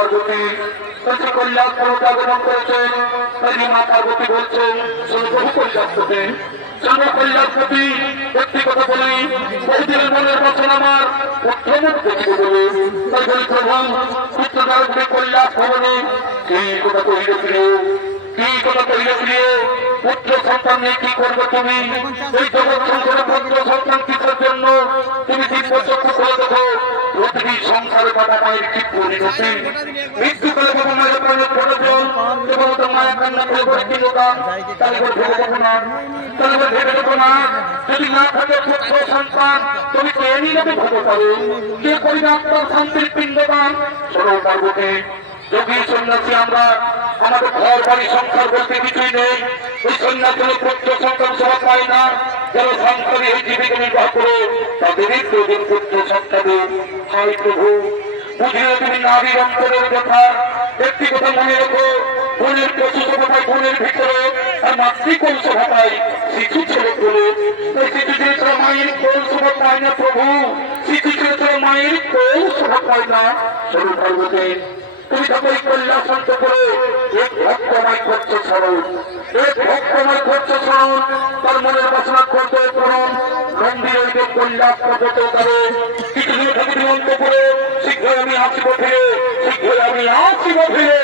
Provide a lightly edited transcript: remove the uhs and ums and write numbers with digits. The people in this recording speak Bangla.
পার্বতী প্রতি কল্যাণ পর্বত আগমন করেছেন। তাই মা পার্বতী বলছেন সর্বহু কল্যাণপতি সর্বকল্যাণপতি। একটি কথা বলি, বহুদিনের মনের বচন আমার উত্তমক দেখিব বলে, তাই বলি প্রভু পুত্রদার কল্যাণ ভবনে কি কথা কহিল প্রিয়, কি কথা কহিল প্রিয়, পুত্র সন্তান নিয়ে কি করবে তুমি? এই জগৎ সংসারে পুত্র সন্তান কিসের জন্য? তুমি দিব্য চক্ষু করে দেখো প্রতিটি সংসারে বাবা মায়ের কি পরিণতি। মৃত্যুকালে বাবা মায়ের প্রাণের প্রয়োজন এবং তার মায়ের কান্না করে করে কি লোকান, তাহলে ভেবে দেখো না, তাহলে ভেবে দেখো না, যদি না থাকে পুত্র সন্তান তুমি কে নিয়ে ভাবো পারো, কে করিবে আপনার শান্তির পিণ্ডদান? সরল পার্বতী যোগী সন্ন্যাসী আমরা, আমাদের ঘর বাড়ি সংসার বলতে কিছুই নেই। ওই সন্ন্যাসী পুত্র সন্তান সব পায় না, যারা সংসারে এই জীবিকা নির্বাহ করে তাদেরই প্রয়োজন পুত্র সন্তানের। হাই প্রভু বুঝিয়ে তুমি নারীর অন্তরের কথা। একটি কথা মনে রেখো, বোনের পশু সভায় বোনের ভিতরে আর মাতৃকোল সভায় শিশু ছেলে বলে, ওই শিশু ছেলে তোরা মায়ের কোল শোভা পায় না প্রভু, শিশু ছেলে তোরা মায়ের কোল শোভা পায় না। স্বরূপ পার্বতী তুমি সকল কল্যাণ শান্ত করে এক ভক্তময় করছো স্মরণ, এক ভক্তময় করছো স্মরণ, তার মনের বাসনা করতে করুন মন্দির হইতে কল্যাণ পর্যন্ত করে কিছু অন্ত করে শীঘ্রই আমি আসিব ফিরে, শীঘ্রই আমি আসিব ফিরে।